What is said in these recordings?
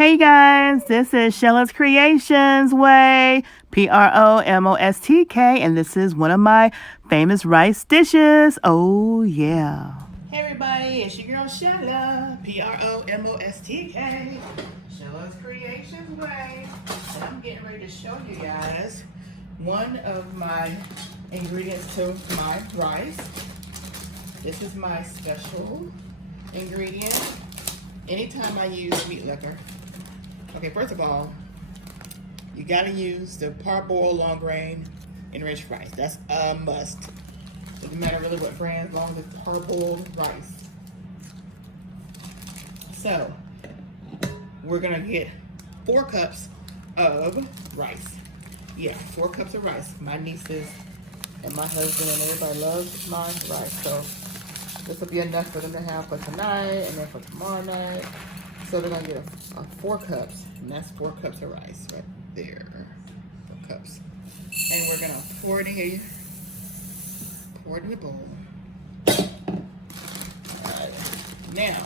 Hey guys, this is Sheila's Creations Way, PromoSTK, and this is one of my famous rice dishes. Oh yeah. Hey everybody, it's your girl Sheila, PromoSTK, Sheila's Creations Way, and I'm getting ready to show you guys one of my ingredients to my rice. This is my special ingredient. Anytime I use meat liquor. Okay, first of all, you gotta use the parboiled long grain enriched rice. That's a must. Doesn't matter really what brand, as long as it's parboiled rice. So, we're gonna get 4 cups of rice. Yeah, 4 cups of rice. My nieces and my husband and everybody loves my rice. So, this will be enough for them to have for tonight and then for tomorrow night. So they're gonna get a 4 cups, and that's 4 cups of rice right there. 4 cups. And we're gonna pour it in the bowl. Alright. Now,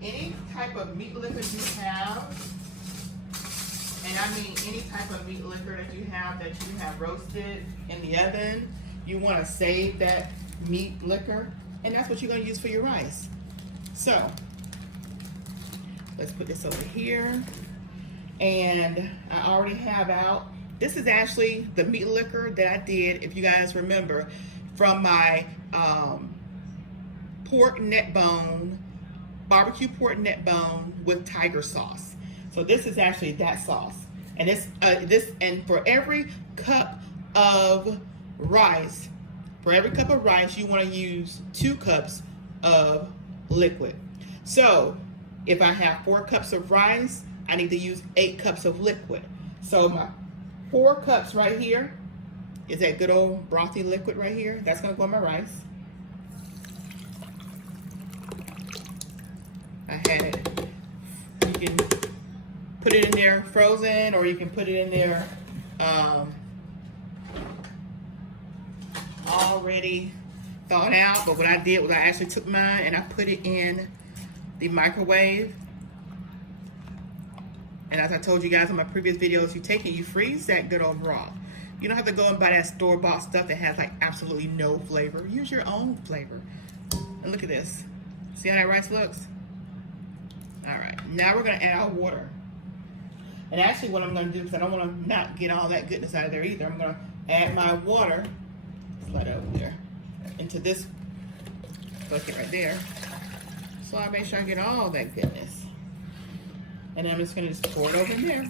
any type of meat liquor you have, and I mean any type of meat liquor that you have roasted in the oven, you wanna save that meat liquor, and that's what you're gonna use for your rice. So, let's put this over here. And I already have out, this is actually the meat liquor that I did, if you guys remember, from my pork neck bone, barbecue pork neck bone with tiger sauce. So this is actually that sauce. And and for every cup of rice, you want to use 2 cups of liquid. So if I have 4 cups of rice, I need to use 8 cups of liquid. So my 4 cups right here is that good old brothy liquid right here. That's gonna go in my rice. I had it. You can put it in there frozen, or you can put it in there already thawed out. But what I did was I actually took mine and I put it in the microwave. And as I told you guys in my previous videos, you take it, you freeze that good old broth. You don't have to go and buy that store-bought stuff that has like absolutely no flavor. Use your own flavor. And look at this. See how that rice looks? All right, now we're gonna add our water. And actually what I'm gonna do, because I don't wanna not get all that goodness out of there either, I'm gonna add my water, slide it over there, into this bucket right there. So I make sure I get all that goodness. And then I'm just gonna pour it over in there.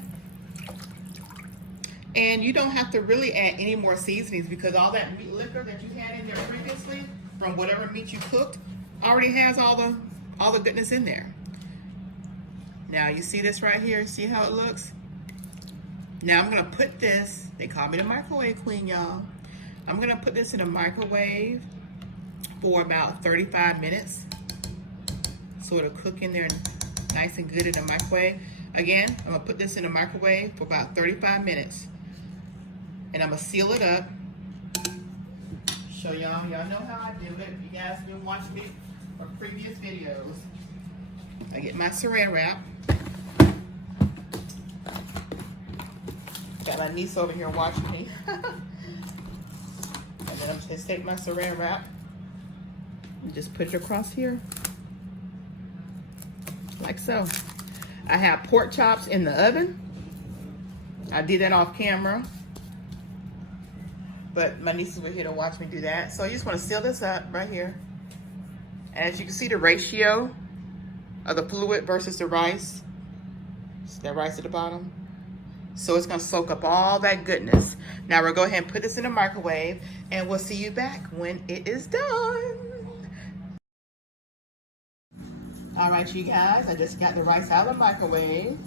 And you don't have to really add any more seasonings, because all that meat liquor that you had in there previously from whatever meat you cooked already has all the goodness in there. Now you see this right here, see how it looks? Now I'm gonna put this, they call me the microwave queen, y'all. I'm gonna put this in a microwave for about 35 minutes. So it'll cook in there nice and good in the microwave. Again, I'm gonna put this in the microwave for about 35 minutes. And I'm gonna seal it up. Show y'all know how I do it. If you guys have been watching me for previous videos. I get my saran wrap. Got my niece over here watching me. And then I'm just gonna take my saran wrap and just put it across here. Like so. I have pork chops in the oven. I did that off camera, but my nieces were here to watch me do that. So you just want to seal this up right here. And as you can see, the ratio of the fluid versus the rice. See that rice at the bottom? So it's going to soak up all that goodness. Now we'll go ahead and put this in the microwave, and we'll see you back when it is done. All right, you guys, I just got the rice out of the microwave,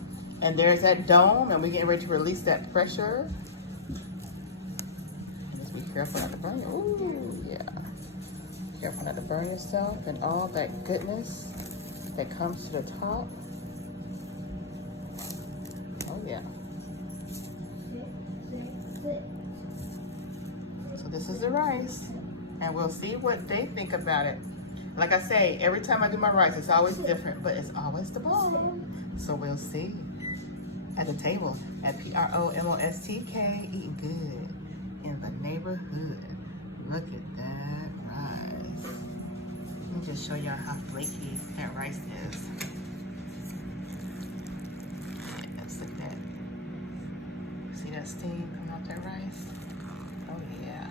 and there's that dome, and we're getting ready to release that pressure. Just be careful not to burn it. Ooh, yeah. Careful not to burn yourself and all that goodness that comes to the top. Oh, yeah. So this is the rice, and we'll see what they think about it. Like I say, every time I do my rice, it's always different, but it's always the bomb. So we'll see. At the table at PromoSTK, eating good in the neighborhood. Look at that rice. Let me just show y'all how flaky that rice is. Yes, look at that. See that steam coming out that rice? Oh yeah.